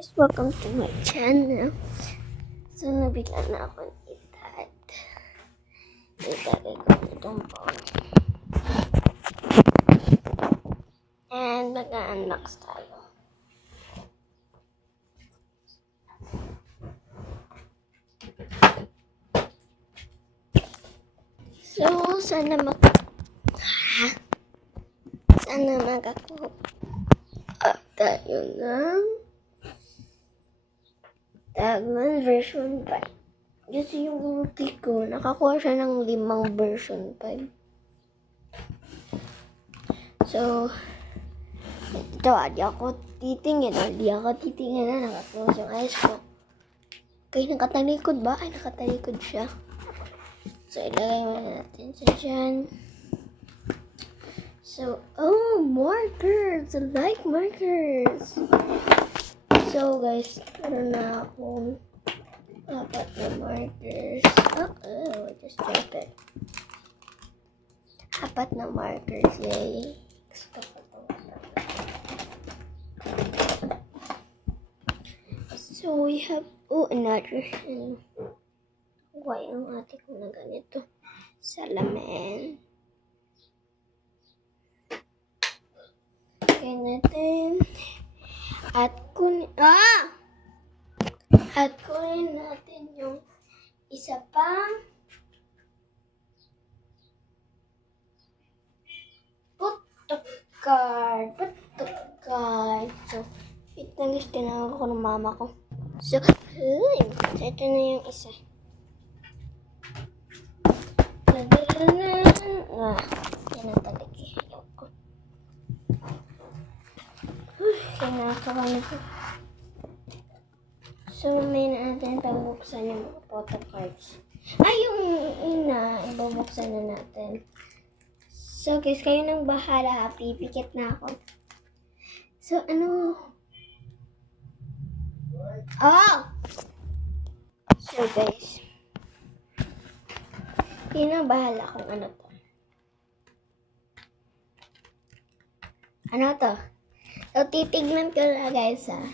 Guys, welcome to my channel. So, nabigla na ako ni Dad. Ilalagay ko itong phone. And mag-unbox tayo. So, sana makakuha tayo ng Tagman version 5. Kasi yung ulti ko, nakakuha siya ng 5 version 5. So, ito, di ako titingin na nakaklose yung eyes ko. Okay, nakatalikod ba? Ay, nakatalikod siya. So, ilagay mo natin siya dyan. So, oh, markers! I like markers! So, guys, meron na akong 4 na markers. Oh, I just dropped it. 4 na markers, yay. Gusto ko ito. So, we have, another. Why ang ate ko na ganito? Salamin. Okay natin. At kunin natin yung isa pang putok card. So, wait lang guys, tinawag ko ng mama ko. So, ito na yung isa. Yan ang taligi. Ayoko. Kinakawa na ko. So, may natin pagbuksan yung mga photo cards. Ay, yung ina, ibubuksan na natin. So, guys, kayo nang bahala. Pipikit na ako. So, ano? So, guys. Kayo nang bahala kung ano to. Ano to? So, titignan ko na, guys, ha.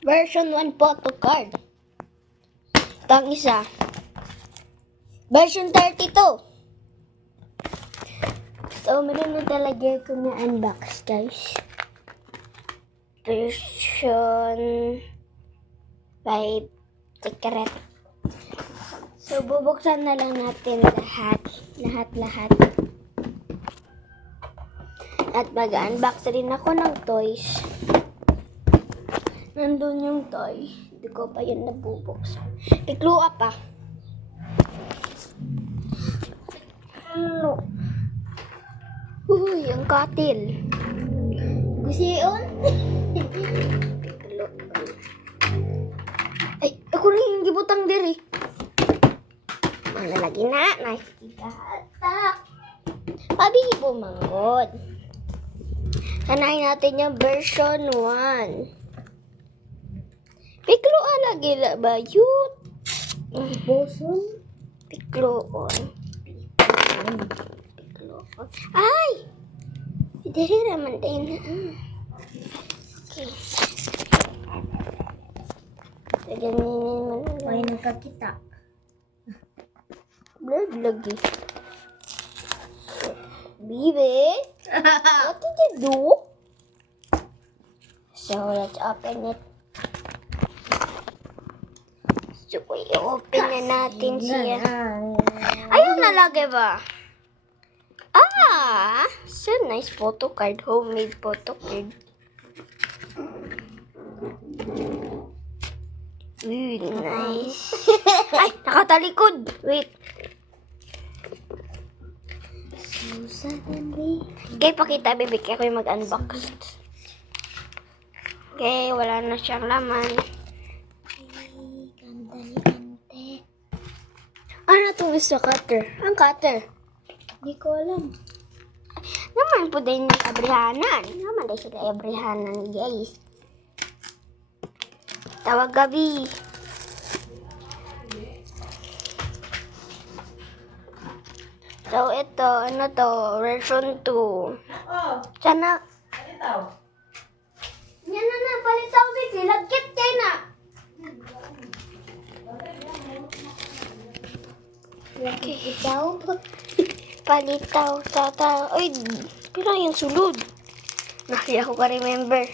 Version 1 photo card. Ito ang isa. Version 32. So, meron na talaga kung na-unbox, guys. Version 5 secret. So, bubuksan na lang natin lahat. Lahat. At mag-unbox rin ako ng toys. Nandun yung toy. Hindi ko pa yun nabubuksan. Piklua pa. Ano? Uy, ang katil. Gusto yun? Piklo. Ay, ako rin yung gibutang diri. Lagi na. Nakikita. Pabihibo manggod. Sanayin natin yung version 1. Piklo lagi la ba yun? Boson? Pikloon. Ay! Dili naman din. Okay. Ay, nagkakita. Vlog lagi. Bibi? What did you do? So, let's open it. So, i-open na natin siya. Ayaw nalagay ba? So nice photo card. Homemade photo card. Nice. Ay, nakatalikod. Wait. So, suddenly. Okay, pakita, baby. Kaya ko yung mag-unbox. Okay, wala na siyang laman. Ano itong isa cutter? Ang cutter? Hindi ko alam. Naman po din yung abrihanan. Naman din sila abrihanan, guys. Tawag gabi. So, ito, ano to? Version 2. Sana, Yan na, palitaw, Vicky. Lagkit kayo na. Ikaw? Palitaw, tata. Ay, pila yung sulod. Nasi ako ka-remember.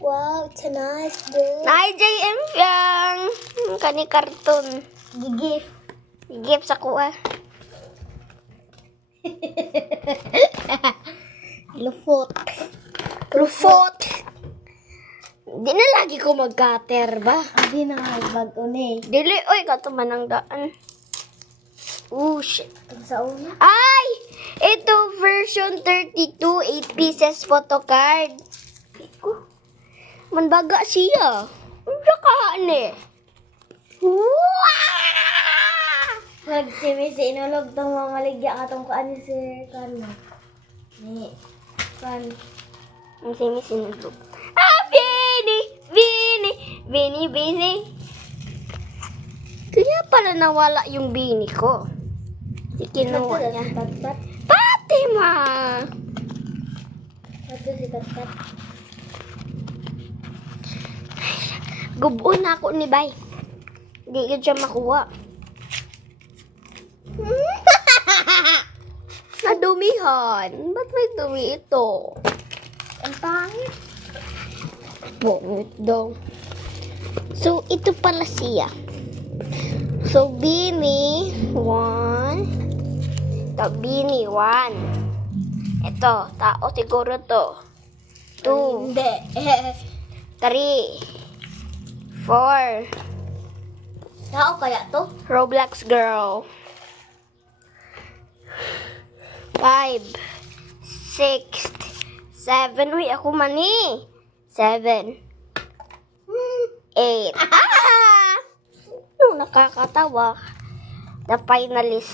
Wow, it's a nice book. Na-JM yang. Kani karton. Gigif. Gift sa kuha. Lufot. Rufot. Di na lagi ko mag-cutter ba? Abi na bago ni. Dili, oy, katuman ang daan. Oh, shit. Sa una. Ay! Ito, version 32, 8 pieces photocard. Manbaga siya. Ang sakaan eh. Nagsimisi inulog tong mamaligya ka tong kuan ni Sir Carlo. Ni. Kuan. Ang sinisinulog. Bini. Kaya pala nawala yung bini ko. Kinuha niya. Tat-tat. Fatima! Ito si tat-tat. Gubuon na ako ni Bay. Hindi ko siya makuha. Nadumihan. Ba't may dumi ito? Ang pangit. Bongit daw. So, ito pala siya. So, Bini, 1. Ito, Bini, 1. Ito, tao siguro to. 2, Hindi. 3, 4. Tao kaya to? Roblox girl. 5, 6, 7. Uy, ako mani. 7, 8. Nakakatawa. The finalist.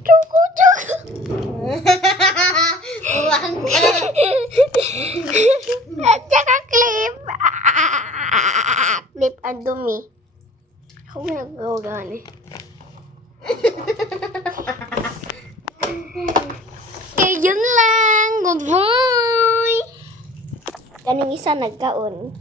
Chuko. Uwang ka. At saka clip. Clip ang dumi. Ako nag-gawa eh. Okay, yun lang. Goodbye. Kaning isa nagkaon.